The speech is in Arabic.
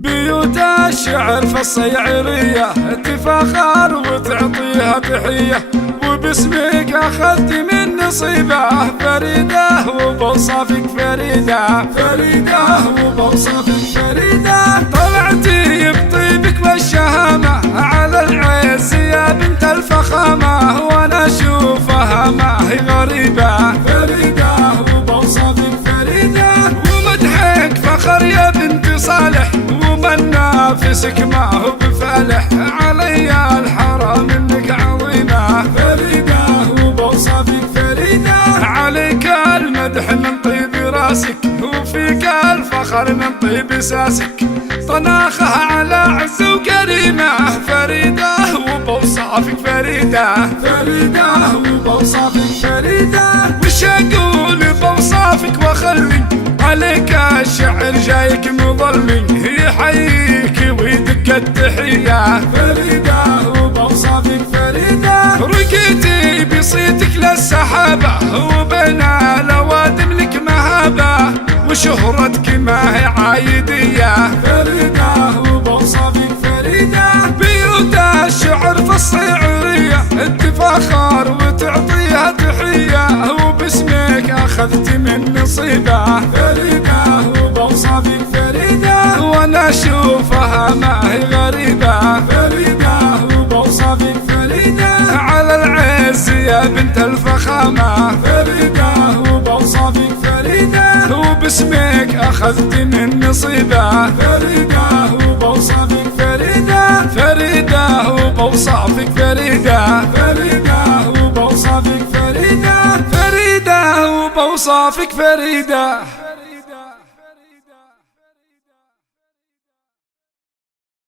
بيوت الشعر في الصيعرية تفاخر وتعطيها تحية، وباسمك أخذت من نصيبه فريدة وبوصافك فريدة، فريدة وبوصافك فريدة. طلعتي بطيبك والشهامة على العز يا بنت الفخامة، وانا اشوفها ما هي غريبة، فريدة وبوصافك فريدة. ومدحك فخر يا بنت صالح، ومن نافسك ما هو بفالح، علي الحرام انك عظيمة، فريدة وبوصافك فريدة. عليك المدح من طيب راسك، وفيك الفخر من طيب ساسك، طناخها على عز وكريمة، فريدة وبوصافك فريدة، فريدة وبوصافك فريدة. وش اقول بوصافك واخلي عليك الشعر جايك مظلي، يحييك ويدك التحية، فريدة وبوصافك فريدة. رقيتي بصيتك للسحابة، وبين الأوادم لك مهابة، وشهرتك ما هي عايدية، فريدة وبوصافك فريدة. بيوت الشعر في الصيعرية تفاخر وتعطيها تحية، وباسمك أخذت من نصيبه، فريدة وبوصافك فريدة. وانا اشوفها ما هي غريبة، فريدة وبوصافك فريدة. على العز يا بنت الفخامة، فريدة وبوصافك فريدة. وباسمك أخذت من نصيبه، فريدة وبوصافك فريدة، فريدة وبوصافك فريدة، فريدة وبوصافك فريدة، فريدة وبوصافك فريدة.